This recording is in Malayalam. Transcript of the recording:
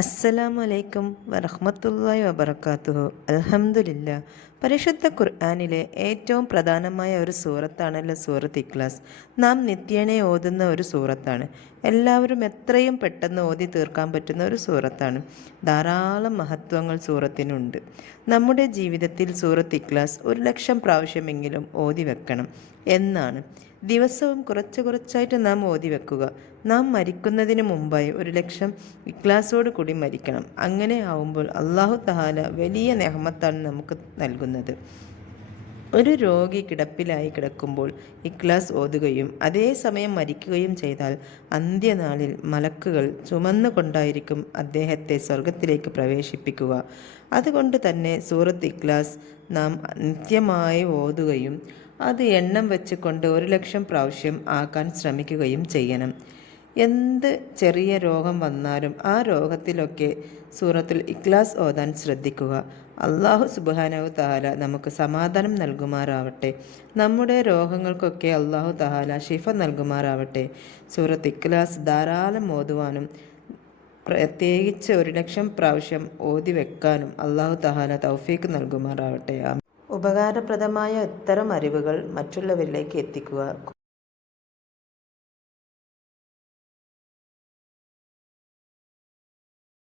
അസ്സലാമു അലൈക്കും വറഹ്മത്തുള്ളാഹി വബറകാതുഹു. അൽഹംദുലില്ലാ. പരിശുദ്ധ ഖുർആനിലെ ഏറ്റവും പ്രധാനമായ ഒരു സൂറത്താണല്ലോ സൂറത്ത് ഇഖ്ലാസ്. നാം നിത്യേന ഓതുന്ന ഒരു സൂറത്താണ്. എല്ലാവരും എത്രയും പെട്ടെന്ന് ഓതി തീർക്കാൻ പറ്റുന്ന ഒരു സൂറത്താണ്. ധാരാളം മഹത്വങ്ങൾ സൂറത്തിനുണ്ട്. നമ്മുടെ ജീവിതത്തിൽ സൂറത്ത് ഇഖ്ലാസ് 1,00,000 പ്രാവശ്യമെങ്കിലും ഓതി വെക്കണം എന്നാണ്. ദിവസവും കുറച്ച് കുറച്ചായിട്ട് നാം ഓതി വെക്കുക. നാം മരിക്കുന്നതിന് മുമ്പായി 1,00,000 ഇഖ്ലാസോട് കൂടി മരിക്കണം. അങ്ങനെ ആവുമ്പോൾ അല്ലാഹു തആല വലിയ നെഹ്മത്താണ് നമുക്ക് നൽകുന്നത്. ഒരു രോഗി കിടപ്പിലായി കിടക്കുമ്പോൾ ഇഖ്ലാസ് ഓതുകയും അതേസമയം മരിക്കുകയും ചെയ്താൽ അന്ത്യനാളിൽ മലക്കുകൾ ചുമന്നുകൊണ്ടായിരിക്കും അദ്ദേഹത്തെ സ്വർഗത്തിലേക്ക് പ്രവേശിപ്പിക്കുക. അതുകൊണ്ട് തന്നെ സൂറത്ത് ഇഖ്ലാസ് നാം നിത്യമായി ഓതുകയും അത് എണ്ണം വെച്ചുകൊണ്ട് 1,00,000 പ്രാവശ്യം ആക്കാൻ ശ്രമിക്കുകയും ചെയ്യണം. എന്ത് ചെറിയ രോഗം വന്നാലും ആ രോഗത്തിലൊക്കെ സൂറത്തുൽ ഇഖ്ലാസ് ഓതാൻ ശ്രദ്ധിക്കുക. അല്ലാഹു സുബ്ഹാനഹു തആല നമുക്ക് സമാധാനം നൽകുമാറാവട്ടെ. നമ്മുടെ രോഗങ്ങൾക്കൊക്കെ അല്ലാഹു തആല ശിഫ നൽകുമാറാവട്ടെ. സൂറത്ത് ഇഖ്ലാസ് ധാരാളം ഓതുവാനും പ്രത്യേകിച്ച് 1,00,000 പ്രാവശ്യം ഓതി വെക്കാനും അല്ലാഹു തആല തൗഫീക്ക് നൽകുമാറാവട്ടെ. ഉപകാരപ്രദമായ ഇത്തരം അറിവുകൾ മറ്റുള്ളവരിലേക്ക് എത്തിക്കുക.